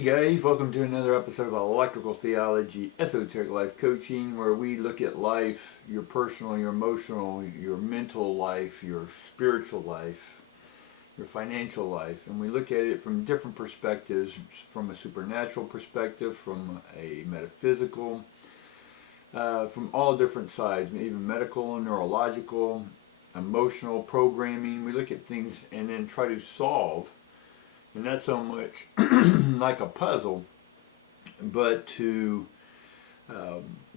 Hey guys, welcome to another episode of Electrical Theology, Esoteric Life Coaching, where we look at life, your personal, your emotional, your mental life, your spiritual life, your financial life, and we look at it from different perspectives, from a supernatural perspective, from a metaphysical, from all different sides, even medical, neurological, emotional, programming. We look at things and then try to solve, and not so much like a puzzle, but to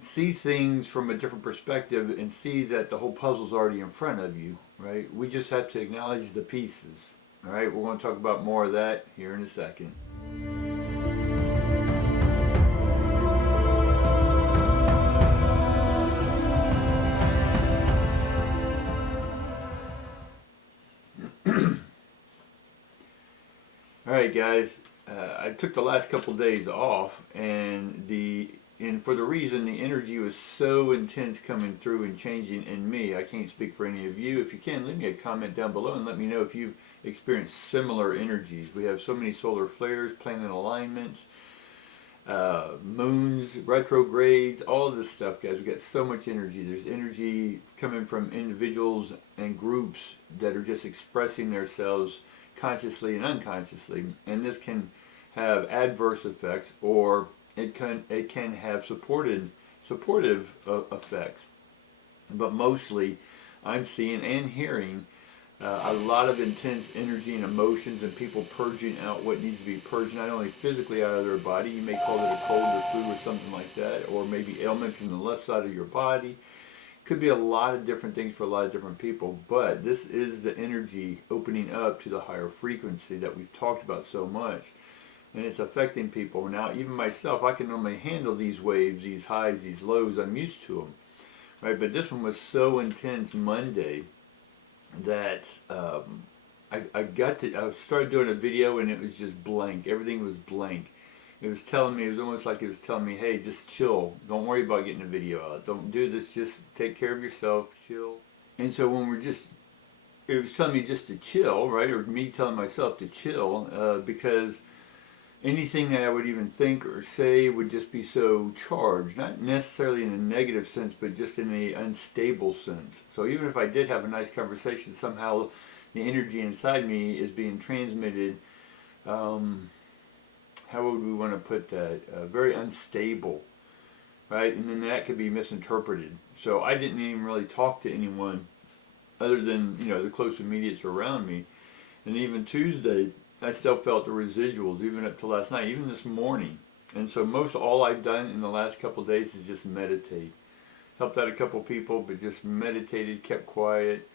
see things from a different perspective and see that the whole puzzle's already in front of you, right? We just have to acknowledge the pieces. All right, we're going to talk about more of that here in a second. Alright guys, I took the last couple days off, and for the reason the energy was so intense coming through and changing in me. I can't speak for any of you. If you can, leave me a comment down below and let me know if you've experienced similar energies. We have so many solar flares, planet alignments, moons, retrogrades, all of this stuff, guys. We got so much energy. There's energy coming from individuals and groups that are just expressing themselves consciously and unconsciously, and this can have adverse effects, or it can have supportive effects. But mostly, I'm seeing and hearing a lot of intense energy and emotions, and people purging out what needs to be purged, not only physically out of their body. You may call it a cold or flu or something like that, or maybe ailments in the left side of your body. Could be a lot of different things for a lot of different people, but this is the energy opening up to the higher frequency that we've talked about so much, and it's affecting people. Now, even myself, I can normally handle these waves, these highs, these lows. I'm used to them, right? But this one was so intense Monday that I started doing a video, and it was just blank. Everything was blank. It was almost like it was telling me, hey, just chill. Don't worry about getting a video out. Don't do this. Just take care of yourself. Chill. And so it was telling me just to chill, right? Or me telling myself to chill, because anything that I would even think or say would just be so charged. Not necessarily in a negative sense, but just in an unstable sense. So even if I did have a nice conversation, somehow the energy inside me is being transmitted, how would we want to put that? Very unstable, right? And then that could be misinterpreted. So I didn't even really talk to anyone other than, the close immediates around me. And even Tuesday, I still felt the residuals, even up to last night, even this morning. And so all I've done in the last couple of days is just meditate. Helped out a couple people, but just meditated, kept quiet,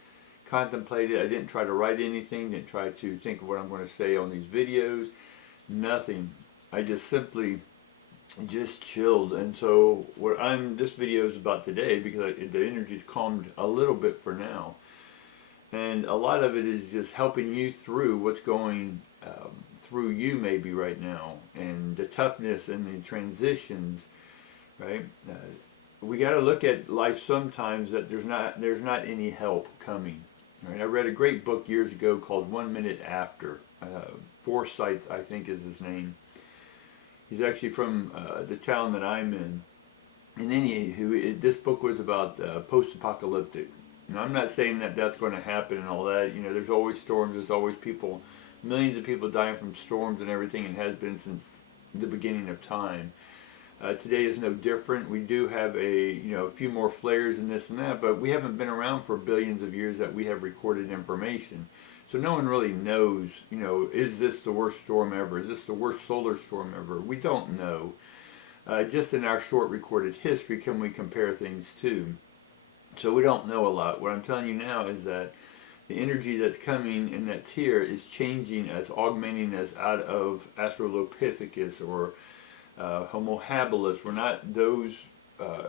contemplated. I didn't try to write anything, didn't try to think of what I'm going to say on these videos. Nothing. I just simply just chilled. And so this video is about today, because the energy's calmed a little bit for now, and a lot of it is just helping you through what's going through you maybe right now, and the toughness and the transitions, right? We got to look at life sometimes that there's not any help coming. Right? I read a great book years ago called 1 Minute After. Forsyth, I think, is his name. He's actually from the town that I'm in. And anywho, this book was about post-apocalyptic. Now, I'm not saying that that's going to happen and all that. There's always storms. There's always millions of people dying from storms and everything, and has been since the beginning of time. Today is no different. We do have a few more flares and this and that, but we haven't been around for billions of years that we have recorded information. So no one really knows, is this the worst storm ever? Is this the worst solar storm ever? We don't know. Just in our short recorded history can we compare things to. So we don't know a lot. What I'm telling you now is that the energy that's coming and that's here is changing us, augmenting us out of Australopithecus or Homo habilis. We're not those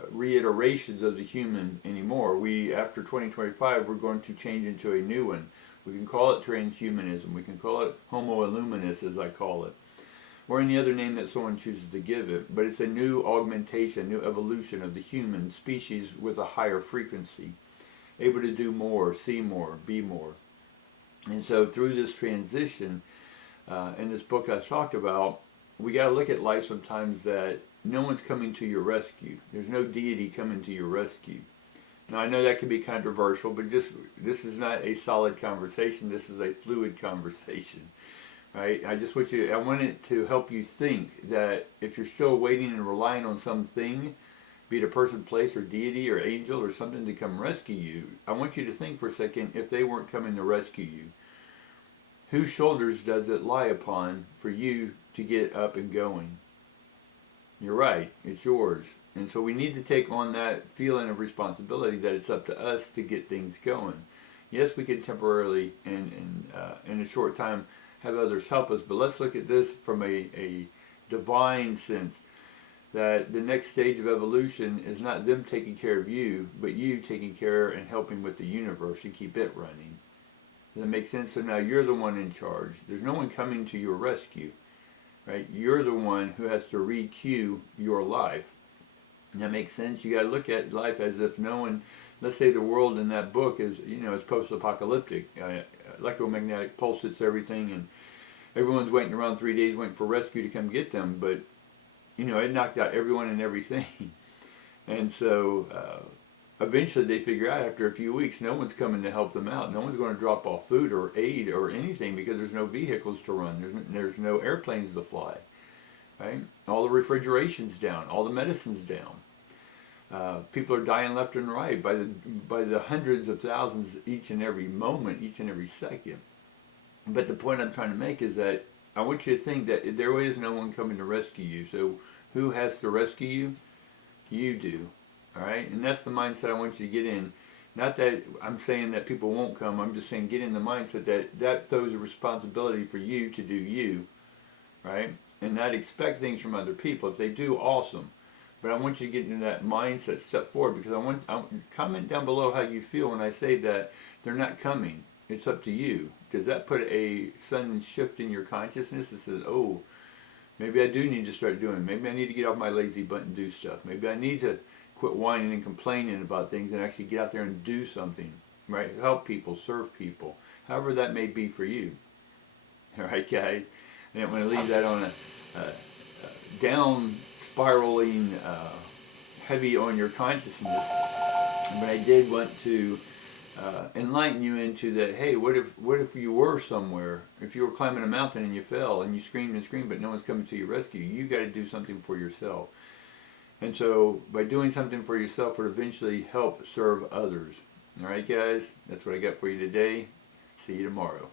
reiterations of the human anymore. After 2025, we're going to change into a new one. We can call it transhumanism. We can call it Homo illuminus, as I call it, or any other name that someone chooses to give it. But it's a new augmentation, new evolution of the human species with a higher frequency, able to do more, see more, be more. And so through this transition, in this book I talked about, we got to look at life sometimes that no one's coming to your rescue. There's no deity coming to your rescue. Now, I know that can be controversial, but this is not a solid conversation. This is a fluid conversation, right? I want it to help you think that if you're still waiting and relying on something, be it a person, place, or deity, or angel, or something to come rescue you, I want you to think for a second, if they weren't coming to rescue you, whose shoulders does it lie upon for you to get up and going? You're right, it's yours. And so we need to take on that feeling of responsibility that it's up to us to get things going. Yes, we can temporarily and in a short time have others help us, but let's look at this from a divine sense, that the next stage of evolution is not them taking care of you, but you taking care and helping with the universe and keep it running. Does that make sense? So now you're the one in charge. There's no one coming to your rescue, right? You're the one who has to re-cue your life. That makes sense. You got to look at life as if no one, let's say the world in that book is, it's post-apocalyptic. Electromagnetic pulse hits everything, and everyone's waiting around 3 days waiting for rescue to come get them, but, it knocked out everyone and everything. And so eventually they figure out after a few weeks, no one's coming to help them out. No one's going to drop off food or aid or anything because there's no vehicles to run. There's no airplanes to fly. Right? All the refrigeration's down. All the medicine's down. People are dying left and right by the hundreds of thousands each and every moment, each and every second. But the point I'm trying to make is that I want you to think that there is no one coming to rescue you. So who has to rescue you? You do. All right? And that's the mindset I want you to get in. Not that I'm saying that people won't come. I'm just saying get in the mindset that throws a responsibility for you to do you. Right? And not expect things from other people. If they do, awesome. But I want you to get into that mindset, step forward, because I want comment down below how you feel when I say that they're not coming. It's up to you. Does that put a sudden shift in your consciousness that says, oh, maybe I do need to start doing it. Maybe I need to get off my lazy butt and do stuff. Maybe I need to quit whining and complaining about things and actually get out there and do something, right? Help people, serve people, however that may be for you. All right, guys? I don't want to leave that on a down spiraling, heavy on your consciousness, but I did want to enlighten you into that. Hey, what if you were somewhere? If you were climbing a mountain and you fell and you screamed and screamed, but no one's coming to your rescue, you got to do something for yourself. And so, by doing something for yourself, will eventually help serve others. All right, guys, that's what I got for you today. See you tomorrow.